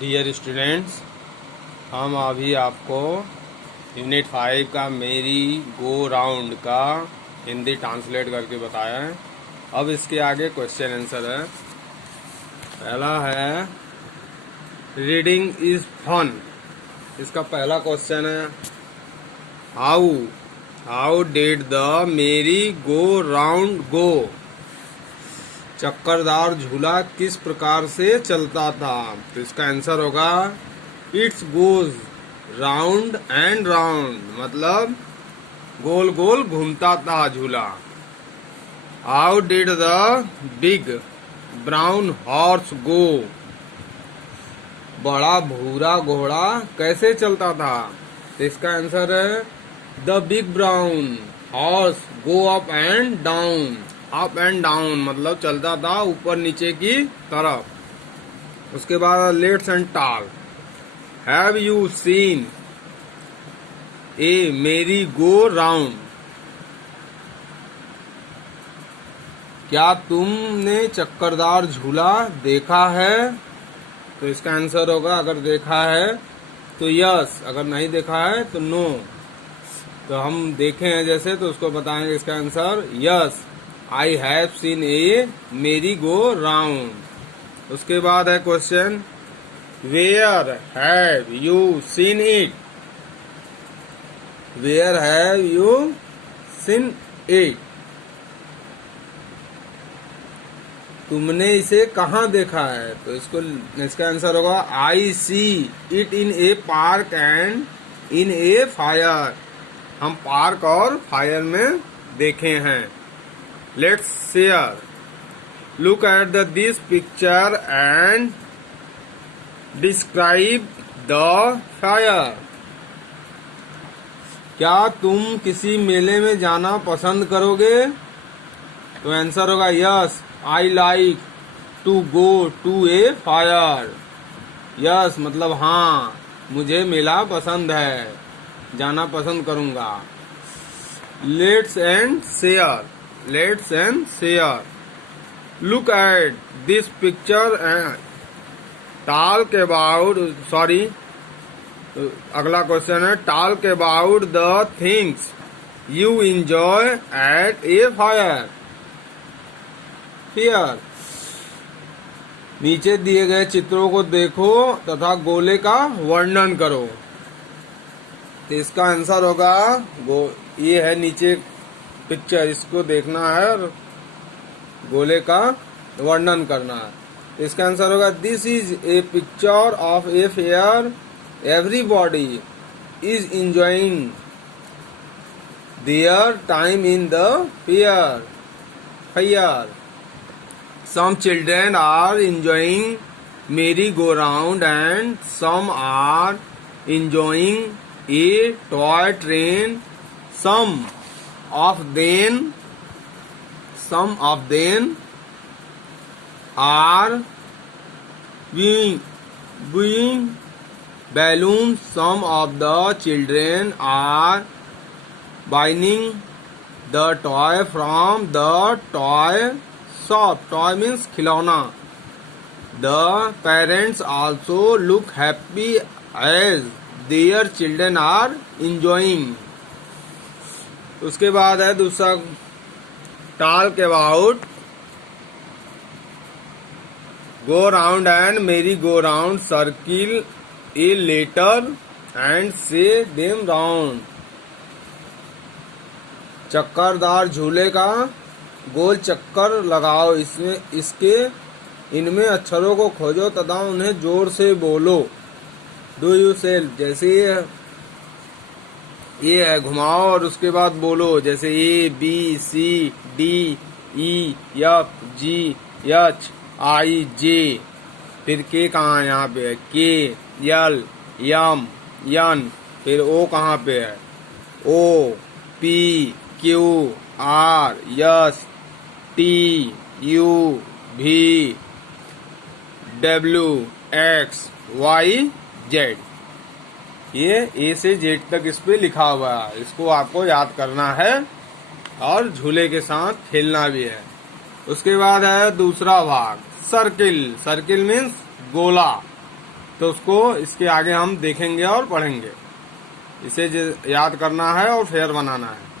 Dear students, हम अभी आपको यूनिट 5 का मेरी गो राउंड का हिंदी ट्रांसलेट करके बताया है। अब इसके आगे क्वेश्चन आंसर है। पहला है रीडिंग इज फन। इसका पहला क्वेश्चन है हाउ हाउ डिड द मेरी गो राउंड गो। चक्करदार झूला किस प्रकार से चलता था। तो इसका आंसर होगा it's goes round and round, मतलब गोल गोल घूमता था झूला। How did the big brown horse go. बड़ा भूरा घोड़ा कैसे चलता था। तो इसका आंसर है the big brown horse go up and down. Up and down मतलब चलता था ऊपर नीचे की तरफ। उसके बाद let's and talk. Have you seen a merry go round. क्या तुमने चक्करदार झूला देखा है। तो इसका आंसर होगा अगर देखा है तो यस, अगर नहीं देखा है तो नो। तो हम देखे हैं जैसे तो उसको बताएंगे इसका answer yes I have seen a merry go round. उसके बाद है question where have you seen it. Where have you seen it, तुमने इसे कहाँ देखा है। तो इसका आंसर होगा I see it in a park and in a fair. हम पार्क और फायर में देखे हैं। Let's share. Look at this picture and describe the fair. क्या तुम किसी मेले में जाना पसंद करोगे। तो आंसर होगा yes I like to go to a fair. Yes मतलब हाँ, मुझे मेला पसंद है, जाना पसंद करूंगा। Let's and share. Let's and share. Look at this picture and talk about अगला क्वेश्चन है talk about the things you enjoy at a fair. Here नीचे दिए गए चित्रों को देखो तथा गोले का वर्णन करो। तो इसका आंसर होगा ये है नीचे पिक्चर, इसको देखना है और गोले का वर्णन करना है। इसका आंसर होगा this is a picture of a fair everybody is enjoying their time in the fair. Some children are enjoying merry-go-round and some are enjoying a toy train. Some of them are viewing balloons. Some of the children are buying the toy from the toy shop. Toy means खिलौना। The parents also look happy as their children are enjoying. उसके बाद है दूसरा talk about go round and merry go round. Circle a letter and say them round. चक्करदार झूले का गोल चक्कर लगाओ, इनमें अक्षरों को खोजो तथा उन्हें जोर से बोलो। डू यू सेल्फ, जैसे ये है घुमाओ और उसके बाद बोलो, जैसे A B C D E F G H I J. फिर के कहाँ है, यहाँ पे है के एल एम एन। फिर ओ कहाँ पे है, O P Q R S T U भी डब्ल्यू एक्स वाई जेड। ये ए से जेड तक इस पे लिखा हुआ है, इसको आपको याद करना है और झूले के साथ खेलना भी है। उसके बाद है दूसरा भाग सर्किल। सर्किल मीन्स गोला। तो उसको इसके आगे हम देखेंगे और पढ़ेंगे। इसे याद करना है और फेयर बनाना है।